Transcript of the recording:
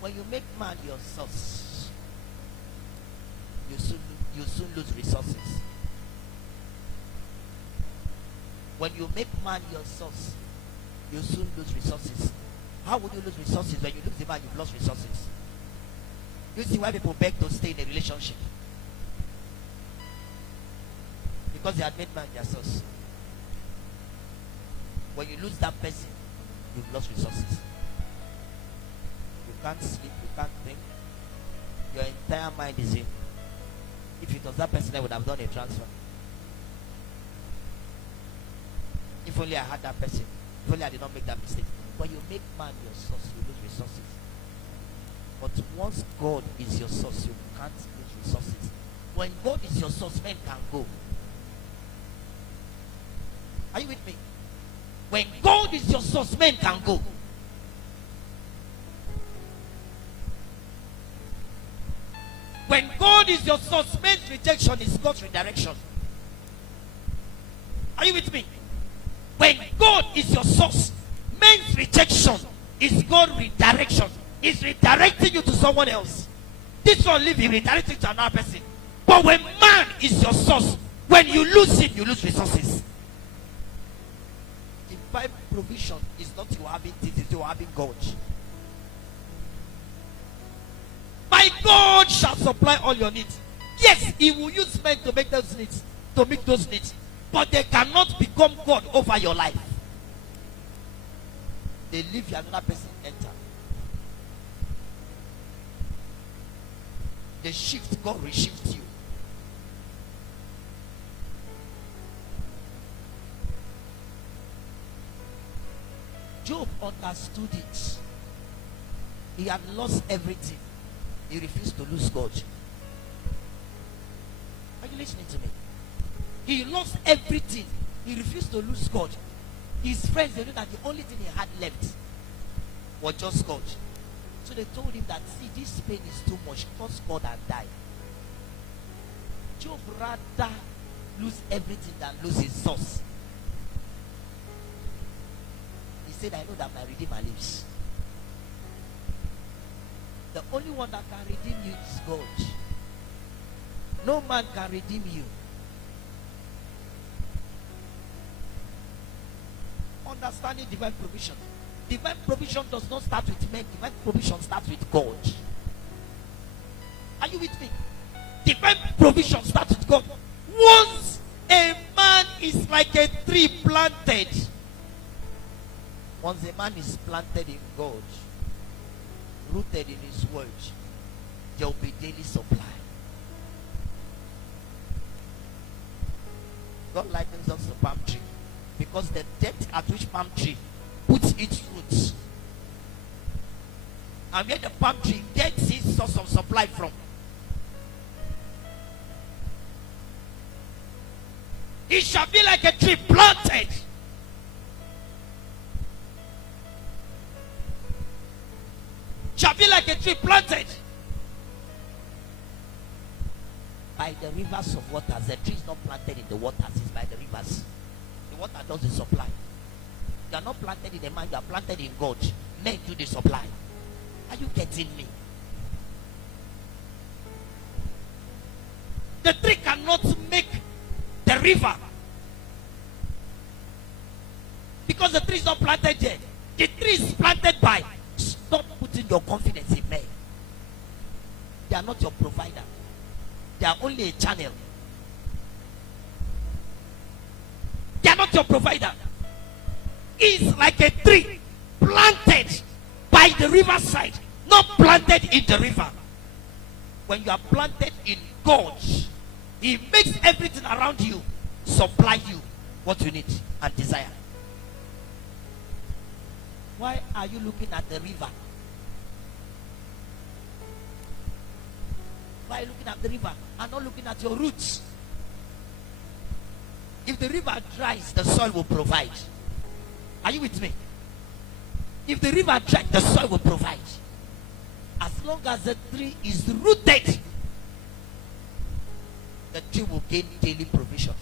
When you make man your source, you soon lose resources. When you make man your source, you soon lose resources. How would you lose resources? When you lose the man, you've lost resources. You see why people beg to stay in a relationship? Because they had made man their source. When you lose that person, you've lost resources. You can't sleep, you can't think. Your entire mind is in. If it was that person, I would have done a transfer. If only I had that person. If only I did not make that mistake. When you make man your source, you lose resources. But once God is your source, you can't lose resources. When God is your source, men can go. Are you with me? When God is your source, men can go. When God is your source, men's rejection is God's redirection. Are you with me? When God is your source, men's rejection is God's redirection. He's redirecting you to someone else. This one leave, he redirecting to another person. But when man is your source, when you lose him, you lose resources. Divine provision is not you having things, it's you having God. My God shall supply all your needs. Yes, he will use men to make those needs, to meet those needs. But they cannot become God over your life. They leave you, another person enter. They shift, God reshifts you. Job understood it. He had lost everything. He refused to lose God. Are you listening to me? He lost everything. He refused to lose God. His friends, they knew that the only thing he had left was just God. So they told him that, see, this pain is too much. Curse God and die. Job rather lose everything than lose his source. He said, I know that my Redeemer lives. The only one that can redeem you is God. No man can redeem you. Understanding divine provision. Divine provision does not start with men. Divine provision starts with God. Are you with me? Divine provision starts with God. Once a man is like a tree planted. Once a man is planted in God, rooted in his word, there will be daily supply. God likens us to palm tree because the depth at which palm tree puts its roots and where the palm tree gets its source of supply from. It shall be like a tree planted. Shall be like a tree planted by the rivers of waters. The tree is not planted in the waters, it's by the rivers. The water does the supply. You are not planted in a man, you are planted in God. Men do the supply. Are you getting me? The tree cannot make the river because the tree is not planted yet. The tree is planted by. Stop putting your confidence in men. They are not your provider. They are only a channel. They are not your provider. It's like a tree planted by the riverside, not planted in the river. When you are planted in God, He makes everything around you supply you what you need and desire. Why are you looking at the river? Why are you looking at the river and not looking at your roots? If the river dries, the soil will provide. Are you with me? If the river dries, the soil will provide. As long as the tree is rooted, the tree will gain daily provision.